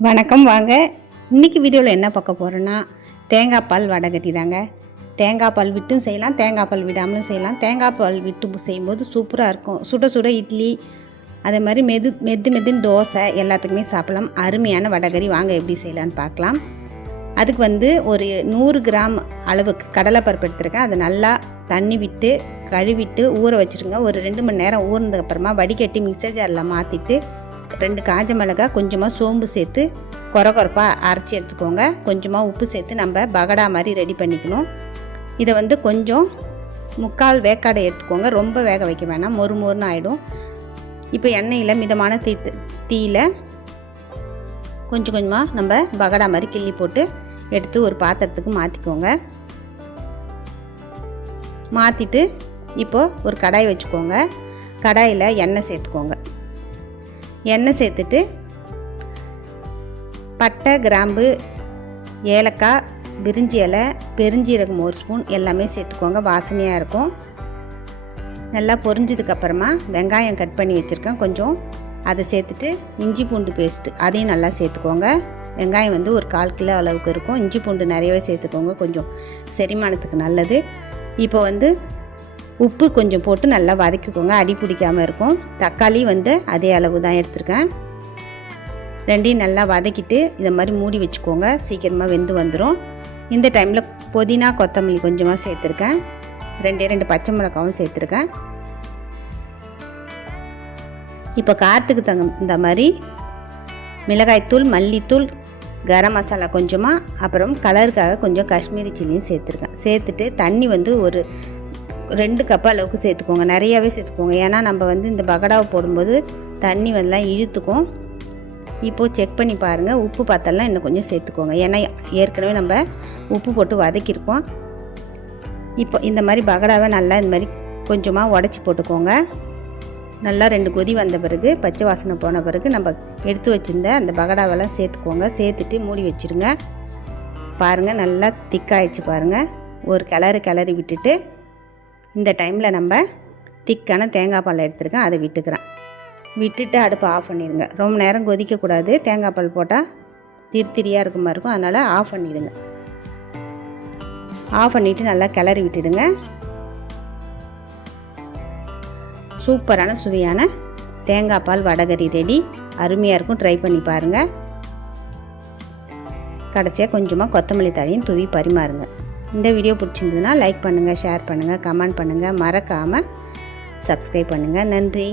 வணக்கம் வாங்க. இன்றைக்கி வீடியோவில் என்ன பார்க்க போகிறோன்னா தேங்காய் பால் வடகட்டி தாங்க தேங்காய் பால் விட்டும் செய்யலாம் தேங்காய் பால் விடாமலும் செய்யலாம். தேங்காய் பால் விட்டு செய்யும்போது சூப்பராக இருக்கும். சுட சுட இட்லி அதே மாதிரி மெது மெது மெதுன்னு தோசை எல்லாத்துக்குமே சாப்பிடலாம். அருமையான வடகறி வாங்க எப்படி செய்யலான்னு பார்க்கலாம். அதுக்கு வந்து ஒரு நூறு கிராம் அளவுக்கு கடலைப்பருப்பு எடுத்துருக்கேன். அதை நல்லா தண்ணி விட்டு கழுவிட்டு ஊற வச்சுருங்க. ஒரு ரெண்டு மணி நேரம் ஊறினதுக்கப்புறமா வடிகட்டி மிக்சர் ஜாரில் மாற்றிட்டு ரெண்டு காஞ்ச மிளகாய் கொஞ்சமாக சோம்பு சேர்த்து கொர கொரப்பாக அரைச்சி எடுத்துக்கோங்க. கொஞ்சமாக உப்பு சேர்த்து நம்ம பகடா மாதிரி ரெடி பண்ணிக்கணும். இதை வந்து கொஞ்சம் முக்கால் வேக்காடை எடுத்துக்கோங்க. ரொம்ப வேக வைக்க வேணாம். மொறு மொறுன்னு ஆகிடும் இப்போ எண்ணெயில் மிதமான தீ தீயில் கொஞ்சம் கொஞ்சமாக நம்ம பகடா மாதிரி கிள்ளி போட்டு எடுத்து ஒரு பாத்திரத்துக்கு மாற்றிக்கோங்க மாற்றிட்டு இப்போது ஒரு கடாய் வச்சுக்கோங்க. கடாயில் எண்ணெய் சேர்த்துக்கோங்க. எண்ணெய் சேர்த்துட்டு பட்டை கிராம்பு ஏலக்காய் பிரிஞ்சி இலை பெருஞ்சீரகம் ஒரு ஸ்பூன் எல்லாமே சேர்த்துக்கோங்க. வாசனையாக இருக்கும். நல்லா பொரிஞ்சதுக்கப்புறமா வெங்காயம் கட் பண்ணி வச்சுருக்கேன். கொஞ்சம் அதை சேர்த்துட்டு இஞ்சி பூண்டு பேஸ்ட்டு அதையும் நல்லா சேர்த்துக்கோங்க. வெங்காயம் வந்து ஒரு கால் கிலோ அளவுக்கு இருக்கும். இஞ்சி பூண்டு நிறையவே சேர்த்துக்கோங்க. கொஞ்சம் செரிமானத்துக்கு நல்லது. இப்போ வந்து உப்பு கொஞ்சம் போட்டு நல்லா வதக்கிக்கோங்க. அடி பிடிக்காமல் இருக்கும். தக்காளி வந்து அதே அளவு தான் எடுத்திருக்கேன். ரெண்டையும் நல்லா வதக்கிட்டு இந்த மாதிரி மூடி வச்சுக்கோங்க. சீக்கிரமாக வெந்து வந்துடும் இந்த டைமில் புதினா கொத்தமல்லி கொஞ்சமாக சேர்த்துருக்கேன். ரெண்டே ரெண்டு பச்சை மிளகாவும் சேர்த்துருக்கேன். இப்போ காரத்துக்கு தகுந்த மாதிரி மிளகாய்த்தூள் மல்லித்தூள் கரம் மசாலா கொஞ்சமாக அப்புறம் கலருக்காக கொஞ்சம் காஷ்மீரி சில்லியும் சேர்த்துருக்கேன். சேர்த்துட்டு தண்ணி வந்து ஒரு ரெண்டு கப் அளவுக்கு சேர்த்துக்கோங்க. நிறையாவே சேர்த்துக்கோங்க. ஏன்னா நம்ம வந்து இந்த பகடாவை போடும்போது தண்ணி வந்துலாம் இழுத்துக்கும். இப்போது செக் பண்ணி பாருங்கள் உப்பு பார்த்தெல்லாம் இன்னும் கொஞ்சம் சேர்த்துக்கோங்க. ஏன்னா ஏற்கனவே நம்ம உப்பு போட்டு வதக்கியிருக்கோம். இப்போ இந்த மாதிரி பகடாவை நல்லா இந்த மாதிரி கொஞ்சமாக உடச்சி போட்டுக்கோங்க. நல்லா ரெண்டு கொதி வந்த பிறகு பச்சை வாசனை போன பிறகு நம்ம எடுத்து வச்சுருந்த அந்த பகடாவெல்லாம் சேர்த்துக்கோங்க. சேர்த்துட்டு மூடி வச்சுருங்க. பாருங்கள் நல்லா திக்காயிடுச்சு பாருங்கள் ஒரு கிளறு கிளறி விட்டுட்டு இந்த டைமில் நம்ம திக்கான தேங்காய் பால் எடுத்துருக்கேன் அதை விட்டுக்கிறேன். விட்டுட்டு அடுப்பை ஆஃப் பண்ணிடுங்க. ரொம்ப நேரம் கொதிக்கக்கூடாது. தேங்காய் பால் போட்டால் திருத்திரியாக இருக்க மாதிரி இருக்கும். அதனால் ஆஃப் பண்ணிவிடுங்க ஆஃப் பண்ணிவிட்டு நல்லா கிளறி விட்டுடுங்க. சூப்பரான சுவையான தேங்காய் பால் வடகரி ரெடி அருமையாக இருக்கும். ட்ரை பண்ணி பாருங்கள் கடைசியாக கொஞ்சமாக கொத்தமல்லி தழையும் தூவி பரிமாறுங்க. இந்த வீடியோ பிடிச்சிருந்ததுன்னா லைக் பண்ணுங்கள் ஷேர் பண்ணுங்கள் கமெண்ட் பண்ணுங்கள் மறக்காமல் சப்ஸ்கிரைப் பண்ணுங்கள் நன்றி.